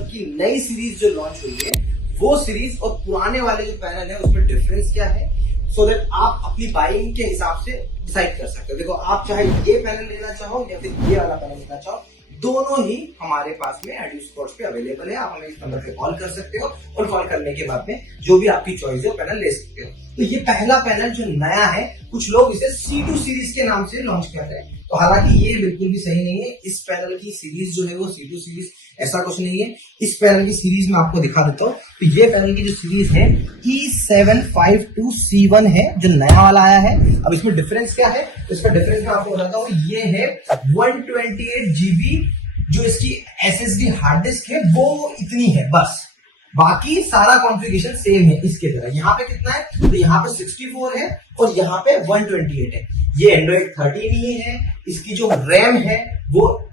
मैक्सअप की नई सीरीज जो लॉन्च हुई है वो सीरीज और पुराने वाले जो पैनल है उसमें डिफरेंस क्या है, सो दैट आप अपनी बाइंग के हिसाब से डिसाइड कर सकते हो। देखो, आप चाहे ये पैनल लेना चाहो या फिर ये वाला पैनल लेना चाहो, दोनों ही हमारे पास में एड्यूस कोर्स पे अवेलेबल है। आप हमें इस नंबर पे कॉल कर सकते हो और कॉल करने के बाद में जो भी आपकी चॉइस है पैनल ले सकते हो। तो ये पहला पैनल जो नया है, कुछ लोग इसे C2 सीरीज के नाम से लॉन्च कर रहे हैं, तो हालांकि ये बिल्कुल भी सही नहीं है। इस पैनल की सीरीज जो है वो C2 सीरीज ऐसा कुछ नहीं है। इस पैनल की सीरीज में आपको दिखा देता हूँ। तो ये पैनल की जो सीरीज है E752C1 है, जो नया वाला आया है। अब इसमें डिफरेंस क्या है, तो इसका डिफरेंस मैं आपको बताता हूँ। ये है 128GB जो इसकी SSD हार्ड डिस्क है वो इतनी है बस, बाकी सारा कॉन्फ़िगरेशन सेम है इसके तरह। यहाँ पे कितना है, तो यहाँ पे 64 है और यहाँ पे 128 है। ये एंड्रॉइड 13 ही है। इसकी जो रैम है वो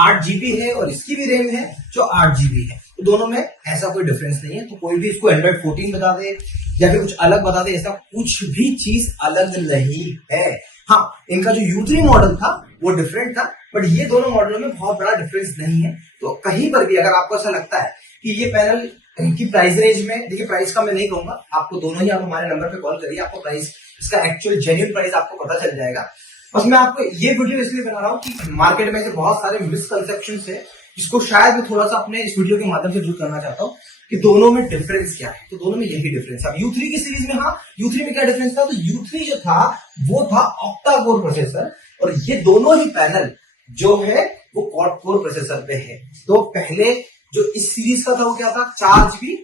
8GB है और इसकी भी रैम है जो 8GB है। तो दोनों में ऐसा कोई डिफरेंस नहीं है। तो कोई भी इसको एंड्रॉइड 14 बता दे या फिर कुछ अलग बता दे, ऐसा कुछ भी चीज अलग नहीं है। हाँ, इनका जो U3 मॉडल था वो डिफरेंट था, बट ये दोनों मॉडलों में बहुत बड़ा डिफरेंस नहीं है। तो कहीं पर भी अगर आपको ऐसा लगता है कि ये पैनल की प्राइस रेंज में, देखिए प्राइस का मैं नहीं कहूंगा, आपको दोनों ही आप हमारे नंबर पे कॉल करिए, आपको प्राइस, इसका एक्चुअल जेन्युइन प्राइस आपको पता चल जाएगा। बस मैं आपको ये वीडियो इसलिए बना रहा हूँ कि मार्केट में ऐसे बहुत सारे मिसकंसेप्शंस है जिसको शायद मैं थोड़ा सा अपने इस वीडियो के माध्यम से दूर करना चाहता हूँ कि दोनों में डिफरेंस क्या है। तो दोनों में यही डिफरेंस है। अब U3 की सीरीज में, हाँ, U3 में क्या डिफरेंस था, तो U3 जो था वो था ऑक्टा कोर प्रोसेसर और ये दोनों ही पैनल जो है वो क्वाड कोर प्रोसेसर पे है। तो पहले जो इस सीरीज का था वो क्या था, 4GB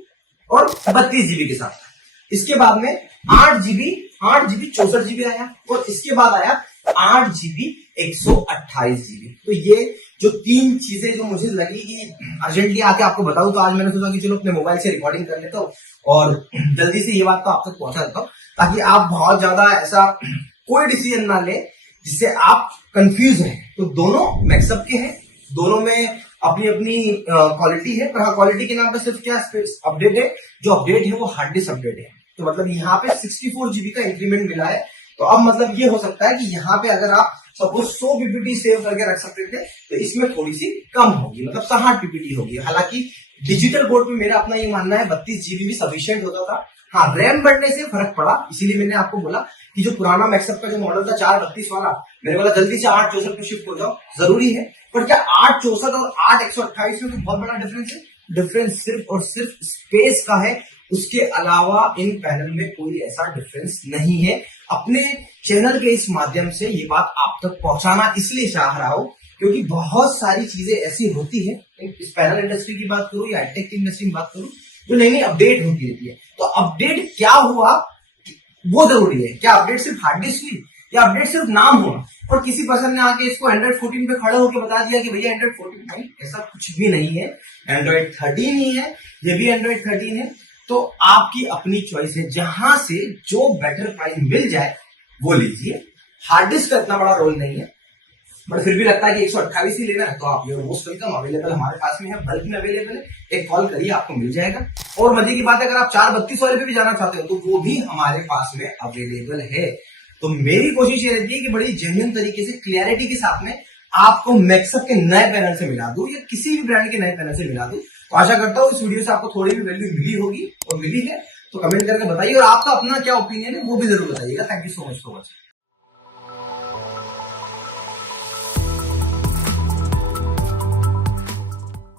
और 32GB के साथ था। इसके बाद में 8GB 64GB आया और इसके बाद आया 8GB 128GB। तो ये जो तीन चीजें जो मुझे लगी कि अर्जेंटली आके आपको बताऊं, तो आज मैंने सोचा कि चलो अपने मोबाइल से रिकॉर्डिंग कर लेता हूँ और जल्दी से ये बात तो आप तक पहुंचा देता हूँ, ताकि आप बहुत ज्यादा ऐसा कोई डिसीजन ना ले जिससे आप कंफ्यूज हैं। तो दोनों मैक्सअप के हैं, दोनों में अपनी अपनी क्वालिटी है, पर हाँ, क्वालिटी के नाम पर सिर्फ क्या अपडेट है, जो अपडेट है वो हार्ड डिस्क अपडेट है। तो मतलब यहाँ पे 64GB का इंक्रीमेंट मिला है। तो अब मतलब ये हो सकता है कि यहाँ पे अगर आप सपोज 100 PPT सेव करके रख सकते थे तो इसमें थोड़ी सी कम होगी, मतलब 60 PPT होगी। हालांकि डिजिटल बोर्ड पे मेरा अपना ये मानना है 32GB भी सफिशिएंट होता था। हाँ, रैम बढ़ने से फर्क पड़ा, इसीलिए मैंने आपको बोला कि जो पुराना मैक्सअप का जो मॉडल था 432 वाला, मैंने बोला जल्दी से 864 पे शिफ्ट हो जाओ, जरूरी है। पर क्या 864 और 8128 में तो बहुत बड़ा डिफरेंस है। डिफरेंस सिर्फ और सिर्फ स्पेस का है, उसके अलावा इन पैनल में कोई ऐसा डिफरेंस नहीं है। अपने चैनल के इस माध्यम से ये बात आप तक पहुंचाना इसलिए चाह रहा हूं क्योंकि बहुत सारी चीजें ऐसी होती है, इस पैनल इंडस्ट्री की बात करूं या हाईटेक की इंडस्ट्री की बात करूं, जो नई नई अपडेट होती रहती है। तो अपडेट क्या हुआ वो जरूरी है। क्या अपडेट सिर्फ हार्ड डिस्क हुई या अपडेट सिर्फ नाम हुआ और किसी पर्सन ने आके इसको एंड्रॉइड 14 पे खड़े होकर बता दिया कि भैया एंड्रॉइड 14? नहीं, ऐसा कुछ भी नहीं है। एंड्रॉइड 13 ही है, ये भी एंड्रॉइड 13 है। तो आपकी अपनी चॉइस है, जहां से जो बेटर प्राइस मिल जाए वो लीजिए। हार्ड डिस्क का इतना बड़ा रोल नहीं है, बट फिर भी लगता है कि 128 ही लेना है तो आप योर मोस्ट वेलकम, अवेलेबल हमारे पास में है, बल्क में अवेलेबल है। एक कॉल करिए, आपको मिल जाएगा। और मजे की बात है, अगर आप 432 वाले पे भी जाना चाहते हो तो वो भी हमारे पास में अवेलेबल है। तो मेरी कोशिश ये रहती है कि बड़ी जेन्युइन तरीके से क्लियरिटी के साथ में आपको मैक्सअप के नए पैनल से मिला दूं या किसी भी ब्रांड के नए पैनल से मिला दूं। तो आशा करता हूं इस वीडियो से आपको थोड़ी भी वैल्यू मिली होगी और मिली है तो कमेंट करके बताइए और आपका अपना क्या ओपिनियन है वो भी जरूर बताइएगा। Thank you so much for watching.